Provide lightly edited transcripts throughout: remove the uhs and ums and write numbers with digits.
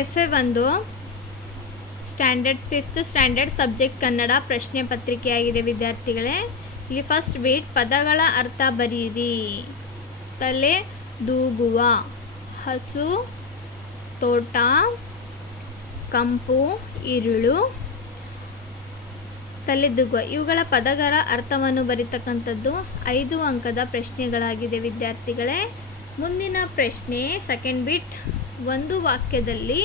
FA1 standard 5th standard subject Kannada ಪ್ರಶ್ನೆ ಪತ್ರಿಕೆಯಾಗಿದೆ ವಿದ್ಯಾರ್ಥಿಗಳೇ. ಇಲ್ಲಿ ಫಸ್ಟ್ ಬೀಟ್ ಪದಗಳ ಅರ್ಥ ಬರೀರಿ. ತಲೆ ದೂಗುವ, ಹಸು, ತೋಟ, ಕಂಪು, ಇರುಳು, ತಲೆದೂಗುವ ಇವುಗಳ ಪದಗಳ ಅರ್ಥವನ್ನು ಬರೀತಕ್ಕಂಥದ್ದು 5 ಅಂಕದ ಪ್ರಶ್ನೆಗಳಾಗಿದೆ ವಿದ್ಯಾರ್ಥಿಗಳೇ. ಮುಂದಿನ ಪ್ರಶ್ನೆ ಸೆಕೆಂಡ್ ಬಿಟ್, ಒಂದು ವಾಕ್ಯದಲ್ಲಿ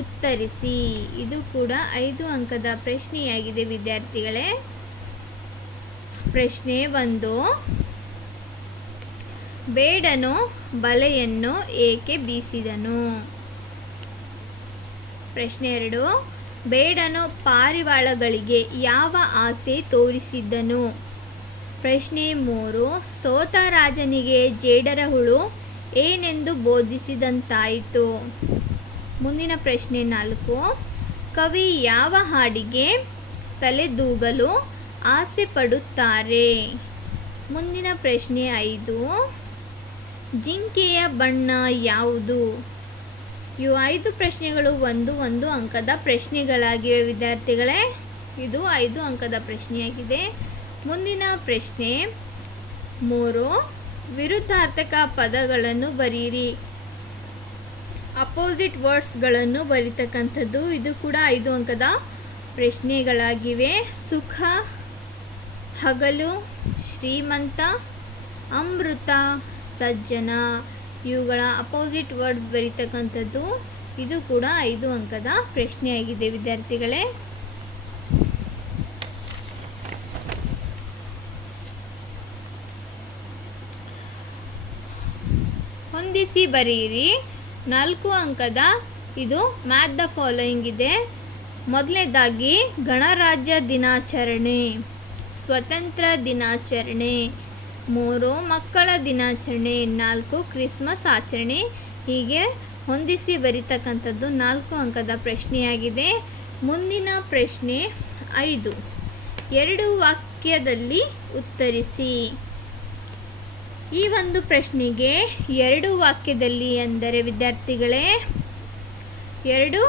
ಉತ್ತರಿಸಿ. ಇದು ಕೂಡ 5 ಅಂಕದ ಪ್ರಶ್ನೆಯಾಗಿದೆ ವಿದ್ಯಾರ್ಥಿಗಳೇ. ಪ್ರಶ್ನೆ 1, ಬೇಡನು ಬಲೆಯನ್ನು ಏಕೆ ಬೀಸಿದನು? ಪ್ರಶ್ನೆ 2, ಬೇಡನು ಪಾರಿವಾಳಗಳಿಗೆ ಯಾವ ಆಸೆ ತೋರಿಸಿದ್ದನು? ಪ್ರಶ್ನೆ 3, ಸೋತ ರಾಜನಿಗೆ ಜೇಡರ ಹುಳು ಏನೆಂದು ಬೋಧಿಸಿದಂತಾಯಿತು? ಮುಂದಿನ ಪ್ರಶ್ನೆ 4, ಕವಿ ಯಾವ ಹಾಡಿಗೆ ತಲೆದೂಗಲು ಆಸೆ ಪಡುತ್ತಾರೆ? ಮುಂದಿನ ಪ್ರಶ್ನೆ 5, ಜಿಂಕೆಯ ಬಣ್ಣ ಯಾವುದು? ಇವು 5 ಪ್ರಶ್ನೆಗಳು 1 ಅಂಕದ ಪ್ರಶ್ನೆಗಳಾಗಿವೆ ವಿದ್ಯಾರ್ಥಿಗಳೇ. ಇದು 5 ಅಂಕದ ಪ್ರಶ್ನೆಯಾಗಿದೆ. ಮುಂದಿನ ಪ್ರಶ್ನೆ 3, ವಿರುದ್ಧಾರ್ಥಕ ಪದಗಳನ್ನು ಬರೀರಿ. ಅಪೋಸಿಟ್ ವರ್ಡ್ಸ್ಗಳನ್ನು ಬರೀತಕ್ಕಂಥದ್ದು. ಇದು ಕೂಡ 5 ಅಂಕದ ಪ್ರಶ್ನೆಗಳಾಗಿವೆ. ಸುಖ, ಹಗಲು, ಶ್ರೀಮಂತ, ಅಮೃತ, ಸಜ್ಜನ ಇವುಗಳ ಅಪೋಸಿಟ್ ವರ್ಡ್ ಬರೀತಕ್ಕಂಥದ್ದು. ಇದು ಕೂಡ 5 ಅಂಕದ ಪ್ರಶ್ನೆಯಾಗಿದೆ ವಿದ್ಯಾರ್ಥಿಗಳೇ. ಹೊಂದಿಸಿ ಬರೆಯಿರಿ. 4 ಅಂಕದ ಇದು ಮ್ಯಾಥ್ ದ ಫಾಲೋಯಿಂಗ್ ಇದೆ. ಮೊದಲನೇದಾಗಿ ಗಣರಾಜ್ಯ ದಿನಾಚರಣೆ, ಸ್ವತಂತ್ರ ದಿನಾಚರಣೆ, 3 ಮಕ್ಕಳ ದಿನಾಚರಣೆ, 4 ಕ್ರಿಸ್ಮಸ್ ಆಚರಣೆ. ಹೀಗೆ ಹೊಂದಿಸಿ ಬರೀತಕ್ಕಂಥದ್ದು 4 ಅಂಕದ ಪ್ರಶ್ನೆಯಾಗಿದೆ. ಮುಂದಿನ ಪ್ರಶ್ನೆ 5, 2 ವಾಕ್ಯದಲ್ಲಿ ಉತ್ತರಿಸಿ. ಈ ಒಂದು ಪ್ರಶ್ನೆಗೆ 2 ವಾಕ್ಯದಲ್ಲಿ ಅಂದರೆ ವಿದ್ಯಾರ್ಥಿಗಳೇ 2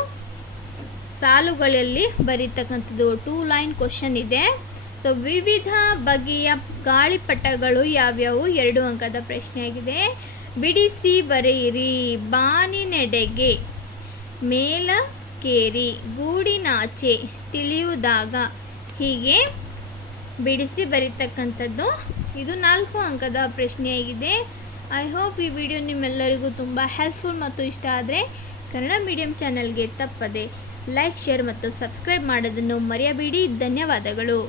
ಸಾಲುಗಳಲ್ಲಿ ಬರೀತಕ್ಕಂಥದ್ದು 2 ಲೈನ್ ಕ್ವಶನ್ ಇದೆ. ಸೊ ವಿವಿಧ ಬಗೆಯ ಗಾಳಿಪಟಗಳು ಯಾವ್ಯಾವು? 2 ಅಂಕದ ಪ್ರಶ್ನೆಯಾಗಿದೆ. ಬಿಡಿಸಿ ಬರೆಯಿರಿ. ಬಾನಿನೆಡೆಗೆ, ಮೇಲಕ್ಕೇರಿ, ಗೂಡಿನಾಚೆ, ತಿಳಿಯುವುದಾಗ ಹೀಗೆ ಬಿಡಿಸಿ ಬರೀತಕ್ಕಂಥದ್ದು. ಇದು 4 ಅಂಕದ ಪ್ರಶ್ನೆಯಾಗಿದೆ. ಐ ಹೋಪ್ ಈ ವಿಡಿಯೋ ನಿಮ್ಮೆಲ್ಲರಿಗೂ ತುಂಬ ಹೆಲ್ಪ್ಫುಲ್ ಮತ್ತು ಇಷ್ಟ ಆದರೆ ಕನ್ನಡ ಮೀಡಿಯಂ ಚಾನಲ್ಗೆ ತಪ್ಪದೆ ಲೈಕ್, ಶೇರ್ ಮತ್ತು ಸಬ್ಸ್ಕ್ರೈಬ್ ಮಾಡೋದನ್ನು ಮರೆಯಬೇಡಿ. ಧನ್ಯವಾದಗಳು.